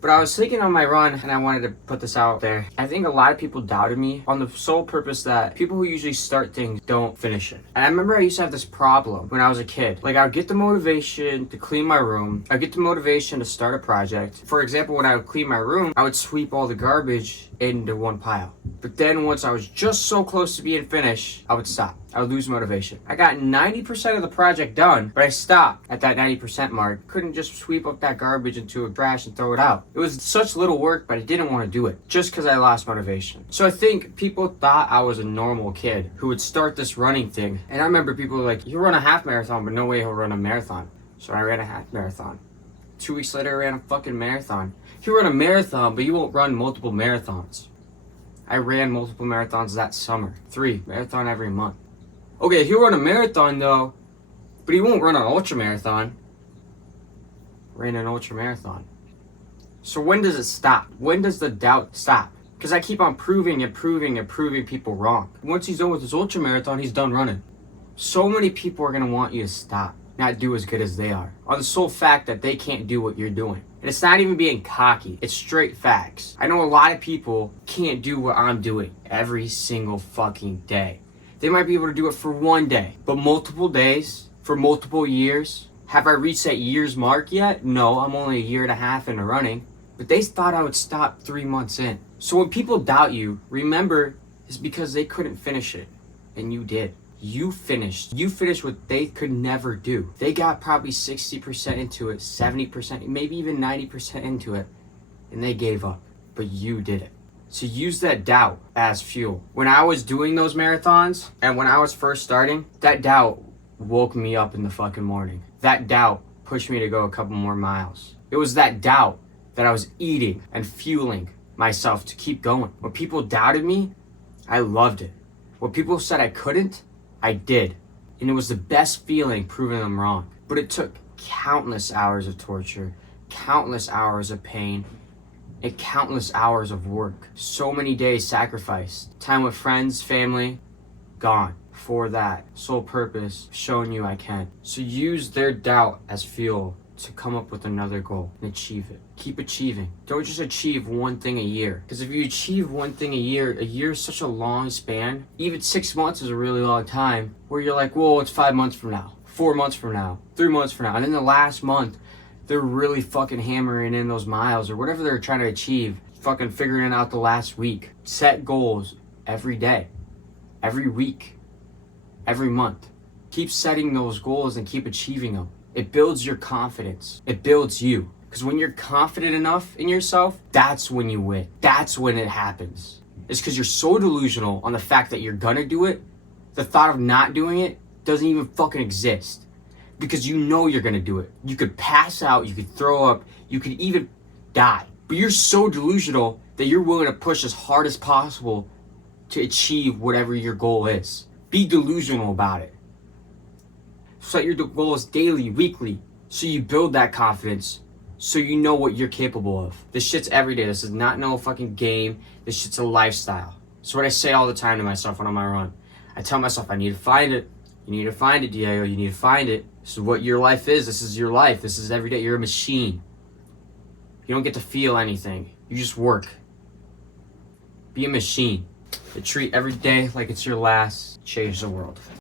But I was thinking on my run, and I wanted to put this out there. I think a lot of people doubted me on the sole purpose that people who usually start things don't finish it. And I remember I used to have this problem when I was a kid. Like, I would get the motivation to clean my room. I'd get the motivation to start a project. For example, when I would clean my room, I would sweep all the garbage into one pile. But then once I was just so close to being finished, I would stop. I would lose motivation. I got 90% of the project done, but I stopped at that 90% mark. Couldn't just sweep up that garbage into a trash and throw it out. It was such little work, but I didn't want to do it just because I lost motivation. So I think people thought I was a normal kid who would start this running thing. And I remember people were like, "He'll run a half marathon, but no way he'll run a marathon." So I ran a half marathon. 2 weeks later, I ran a fucking marathon. He'll run a marathon, but you won't run multiple marathons. I ran multiple marathons that summer. 3 marathon every month. Okay, he'll run a marathon though, but he won't run an ultra marathon. Ran an ultra marathon. So when does it stop? When does the doubt stop? Because I keep on proving people wrong. Once he's done with his ultra marathon, he's done running. So many people are gonna want you to stop, not do as good as they are, on the sole fact that they can't do what you're doing. And it's not even being cocky, it's straight facts. I know a lot of people can't do what I'm doing every single fucking day. They might be able to do it for one day, but multiple days, for multiple years. Have I reached that year's mark yet? No, I'm only a year and a half into running. But they thought I would stop 3 months in. So when people doubt you, remember, it's because they couldn't finish it. And you did. You finished. You finished what they could never do. They got probably 60% into it, 70%, maybe even 90% into it, and they gave up. But you did it. So use that doubt as fuel. When I was doing those marathons and when I was first starting, that doubt woke me up in the fucking morning. That doubt pushed me to go a couple more miles. It was that doubt that I was eating and fueling myself to keep going. When people doubted me, I loved it. When people said I couldn't, I did. And it was the best feeling proving them wrong. But it took countless hours of torture, countless hours of pain, and countless hours of work. So many days sacrificed. Time with friends, family, gone. For that sole purpose, showing you I can. So use their doubt as fuel to come up with another goal and achieve it. Keep achieving. Don't just achieve one thing a year. Because if you achieve one thing a year is such a long span. Even 6 months is a really long time where you're like, whoa, it's 5 months from now, 4 months from now, 3 months from now. And then the last month, they're really fucking hammering in those miles or whatever they're trying to achieve, fucking figuring it out the last week. Set goals every day, every week, every month. Keep setting those goals and keep achieving them. It builds your confidence. It builds you. Because when you're confident enough in yourself, that's when you win. That's when it happens. It's because you're so delusional on the fact that you're gonna do it, the thought of not doing it doesn't even fucking exist. Because you know you're gonna do it. You could pass out, you could throw up, you could even die. But you're so delusional that you're willing to push as hard as possible to achieve whatever your goal is. Be delusional about it. Set your goals daily, weekly, so you build that confidence, so you know what you're capable of. This shit's every day. This is not no fucking game. This shit's a lifestyle. So what I say all the time to myself when I'm on my run. I tell myself, I need to find it. You need to find it, Diego. You need to find it. This is what your life is. This is your life. This is every day. You're a machine. You don't get to feel anything. You just work. Be a machine. To treat every day like it's your last. Change the world.